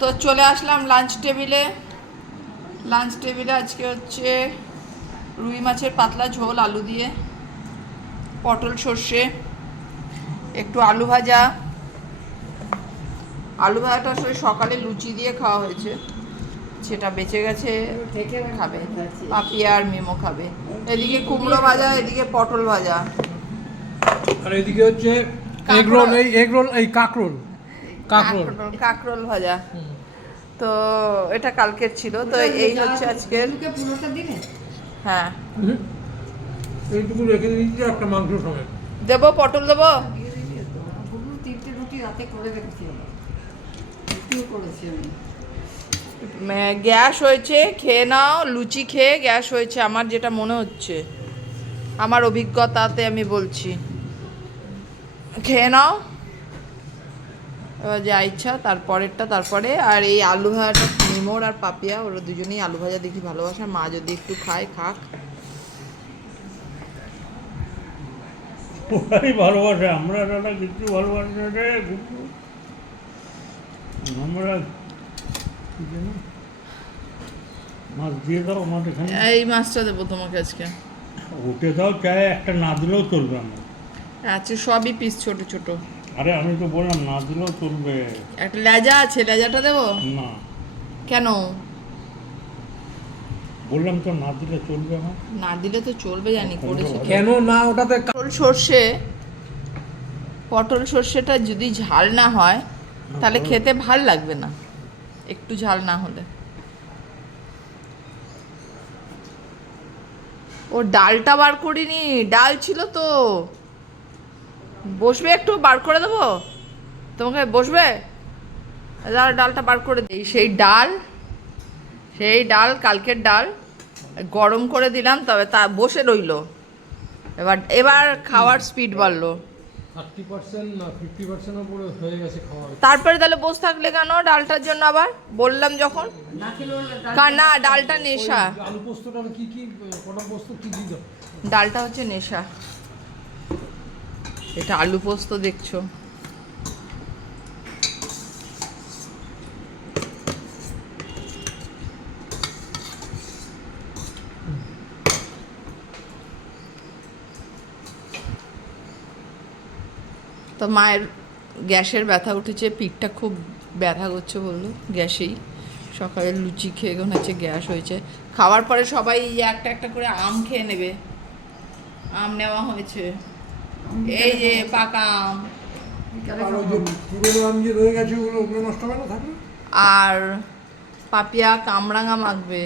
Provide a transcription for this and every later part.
তো চলে আসলাম লাঞ্চ টেবিলে। আজকে হচ্ছে রুই মাছের পাতলা ঝোল আলু দিয়ে, পটল সর্ষে, একটু আলু ভাজা। আলু ভাজাটা আসলে সকালে লুচি দিয়ে খাওয়া হয়েছে, সেটা বেঁচে গেছে, খাবে পাপিয়া আর মেমো খাবে। এদিকে কুমড়ো ভাজা, এদিকে পটল ভাজা, আর এদিকে হচ্ছে কাঁকরোল ভাজা। তো এটা কালকের ছিল, তো এই হচ্ছে আজকের। হ্যাঁ, এইটুকু রেখে দিয়েছি একটা মাংস সমেত। দেবো পটল দেবো। তিনটে রুটি রাতে করে রেখেছি, রুটিও করেছি আমি। গ্যাস হয়েছে, খেয়ে নাও। লুচি খেয়ে গ্যাস হয়েছে আমার, যেটা মনে হচ্ছে, আমার অভিজ্ঞতাতে আমি বলছি। খেয়ে নাও এবার যা ইচ্ছা, তারপরেরটা তারপরে। আর এই আলু ভাজাটা মিমোর আর পাপিয়া, ওরা দুজনেই আলু ভাজা দেখি ভালোবাসা। মা যদি একটু খায় খাক। ওরাই ভালোবাসে, আমরা দাদা কিছু ভালোবাসে না রে। আমরা মাছ দিয়ে দাও আমার এখানে। এই মাছটা দেবো তোমাকে আজকে। উঠে দাও, চায় একটা না দিলেও চলবে আমার। আচ্ছা, সবই পিস ছোট ছোট। আরে আমি তো বললাম না দিলেও চলবে। একটা লেজা আছে, লেজাটা দেবো? না, কেন? বললাম তো না দিলে চলবে আমার। না দিলে তো চলবে, জানি করেছে। কেন না? ওটাতে পটল সর্ষেটা যদি ঝাল না হয় তাহলে খেতে ভাল লাগবে না, একটু ঝাল না হলে। ও ডালটা বার করিনি, ডাল ছিল তো। বসবে, একটু বার করে দেবো তোমাকে, বসবে? ডালটা বার করে দিই। সেই ডাল কালকের ডাল গরম করে দিলাম, তবে তা বসে রইলো। এবার খাওয়ার স্পিড বাড়লো। 30% না 50% উপরে হয়ে গেছে খাওয়া। তারপরে তাহলে বসে থাকলে কেন ডালটার জন্য? আবার বললাম যখন না, ডালটা নেশা। আলু পোস্তটা কি কি কটা পোস্ত কি কি দাও? ডালটা হচ্ছে নেশা। এটা আলু পোস্ত দেখছো। তো মায়ের গ্যাসের ব্যথা উঠেছে, পিঠটা খুব ব্যথা করছে বললো, গ্যাসেই। সকালে লুচি খেয়ে মনে হচ্ছে গ্যাস হয়েছে। খাওয়ার পরে সবাই একটা একটা করে আম খেয়ে নেবে। আম নেওয়া হয়েছে, এই যে পাকা আম। আর ওই যে পুরোনো আম যে রয়ে গেছে ওগুলো নষ্ট হবে না থাকলে? আর পাপিয়া কামরাঙা মাখবে,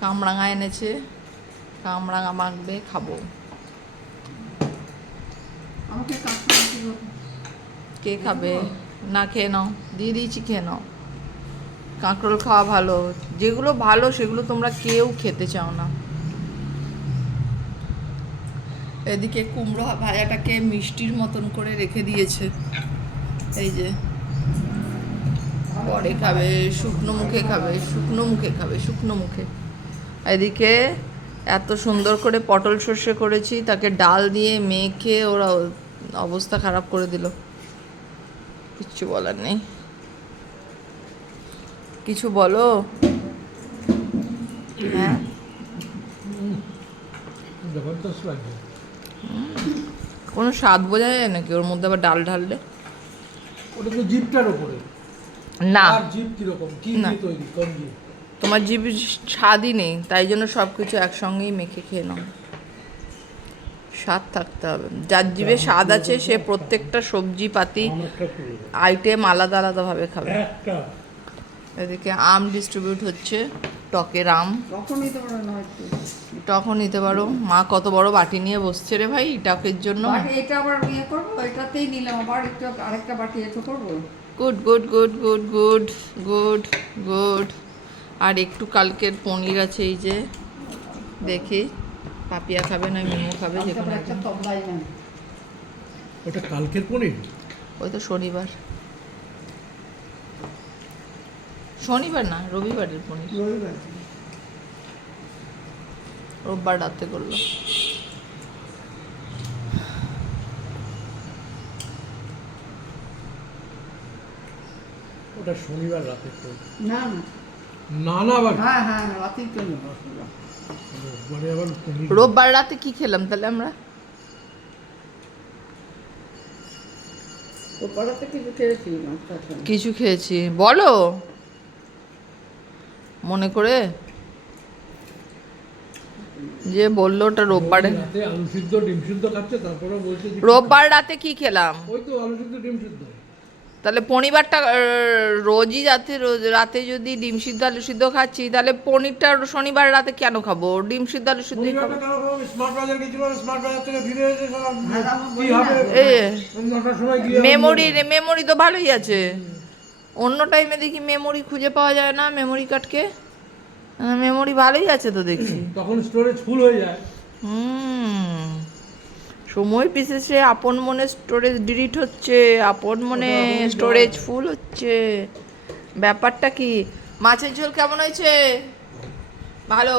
কামরাঙা এনেছে, কামরাঙা মাখবে, খাবো। আমাকে কাঁকড়া ছিল, কে খাবে? না, খেয়ে নাও, দিয়ে দিয়েছি, খেয়ে নাও। কাঁকরোল খাওয়া ভালো, যেগুলো ভালো সেগুলো তোমরা কেউ খেতে চাও না। এদিকে কুমড়ো ভাজাটাকে মিষ্টির মতন করে রেখে দিয়েছে, এই যে। পরে খাবে, শুকনো মুখে। এদিকে এত সুন্দর করে পটল সর্ষে করেছি, তাকে ডাল দিয়ে মেখে ওরা অবস্থা খারাপ করে দিল। কিচ্ছু বলার নেই। কিছু বলো। হ্যাঁ, জবরদস্ত লাগবে। কোনো স্বাদ বোঝা যায় নাকি ওর মধ্যে আবার ডাল ঢাললে? ওটা তো জিপটার উপরে। না, আর জিপ কিরকম, কি না। দিয়ে তৈরি? কোন জিপ? তোমার জিভ স্বাদই নেই, তাই জন্য সব কিছু একসঙ্গেই মেখে খেয়ে নাও। স্বাদ থাকতে হবে। যার জিভে স্বাদ আছে সে প্রত্যেকটা সবজি পাতি আইটেম আলাদা আলাদাভাবে খাবে। একটা এদিকে আম ডিস্ট্রিবিউট হচ্ছে, টকের আম। কখন নিতে পারো না একটু? টকও নিতে পারো। মা কত বড় বাটি নিয়ে বসছে রে ভাই টকের জন্য। বাটি এটা আবার ইয়ে করবো, এটাতেই নিলাম, আবার একটু আরেকটা বাটি এটো করবো। Good good good good good good good. আর একটু কালকের পনির আছে, এই যে দেখি পাপিয়া খাবে না মিমো খাবে, যে কোনো একটা একজন। তবলাই না, ওটা কালকের পনির। ওই তো শনিবার না, রবিবারের পনির। রবিবার। রোববার রাতে করলো। ওটা শনিবার রাতে তো না না না না আবার হ্যাঁ হ্যাঁ রাতেই তো নেবো রোববারে আবার পনির রোববার রাতে কি খেলাম তাহলে আমরা? তো পাড়াতে কিছু খেয়েছি মাছটা কিছু খেয়েছি, বলো মনে করে। যে বললো ওটা রোববারে। রাতে আলু সিদ্ধ ডিম সিদ্ধ খাচ্ছে, তারপরে বলছে যে রোববার রাতে কি খেলাম? ওই তো আলু সিদ্ধ ডিম সিদ্ধ। তাহলে পনিরটা রোজই রাতে যদি ডিম সিদ্ধ আলু সিদ্ধ খাচ্ছি, তাহলে পনিরটা শনিবার রাতে কেন খাবো? ডিম সিদ্ধ আলু সিদ্ধ খাবো। স্মার্ট বাজার গেছিল, স্মার্ট বাজার থেকে ফিরে এসে হ্যাঁ, কি হবে নটার সময় গিয়ে মেমোরি তো ভালোই আছে। অন্য টাইমে দেখি মেমোরি খুঁজে পাওয়া যায় না, মেমোরি কার্ডকে। মেমোরি ভালোই আছে তো দেখছি। তখন স্টোরেজ ফুল হয়ে যায়। সময় বিশেষে আপন মনে স্টোরেজ ডিলিট হচ্ছে, আপন মনে স্টোরেজ ফুল হচ্ছে। ব্যাপারটা কি? মাছের ঝোল কেমন হয়েছে? ভালো।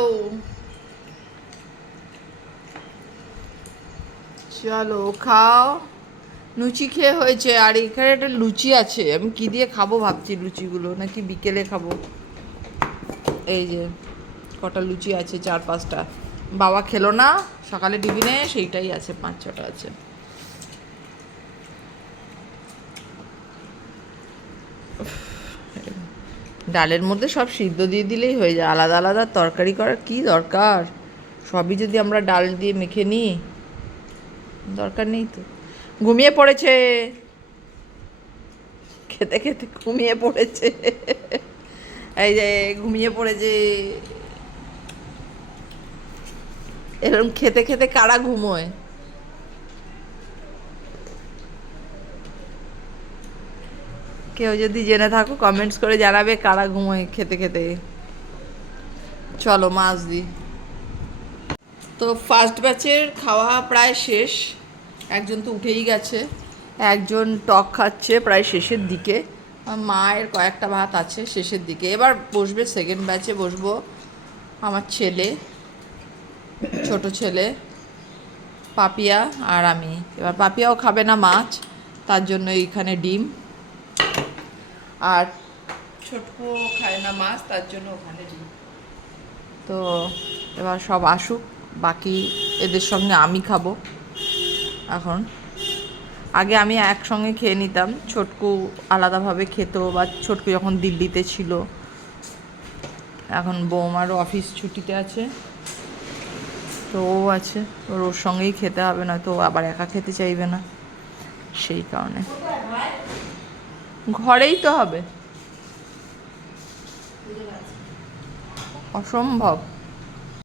চলো খাও। লুচি খেয়ে হয়েছে, আর এখানে একটা লুচি আছে, আমি কি দিয়ে খাবো ভাবছি লুচিগুলো, নাকি বিকেলে খাবো। এই যে কটা লুচি আছে, 4-5টা। বাবা খেলো না সকালে টিফিনে, সেইটাই আছে, 5-6টা আছে। ডালের মধ্যে সব সিদ্ধ দিয়ে দিলেই হয়ে যায়, আলাদা আলাদা তরকারি করার কি দরকার? সবই যদি আমরা ডাল দিয়ে মেখে নিই, দরকার নেই তো। ঘুমিয়ে পড়েছে, খেতে খেতে ঘুমিয়ে পড়েছে। এই যে ঘুমিয়ে পড়েছে। এরকম খেতে খেতে কারা ঘুমোয়? কেউ যদি জেনে থাকো কমেন্টস করে জানাবে কারা ঘুমোয় খেতে খেতে। চলো মাছ দিই। তো ফার্স্ট ব্যাচের খাওয়া প্রায় শেষ। একজন তো উঠেই গেছে, একজন টক খাচ্ছে প্রায় শেষের দিকে। মায়ের কয়েকটা ভাত আছে শেষের দিকে। এবার বসবে সেকেন্ড ব্যাচে, বসবো আমার ছেলে, ছোট ছেলে পাপিয়া আর আমি। এবার পাপিয়াও খাবে না মাছ, তার জন্য এইখানে ডিম। আর ছোটকু খায় না মাছ, তার জন্য ওখানে ডিম। তো এবার সব আসুক, বাকি এদের সঙ্গে আমি খাবো এখন। আগে আমি একসঙ্গে খেয়ে নিতাম, ছোটকু আলাদাভাবে খেত, বা ছোটকু যখন দিল্লিতে ছিল। এখন বৌমারও অফিস ছুটিতে আছে, তো ও আছে, ওর সঙ্গেই খেতে হবে, না তো আবার একা খেতে চাইবে না, সেই কারণে। ঘরেই তো হবে, অসম্ভব।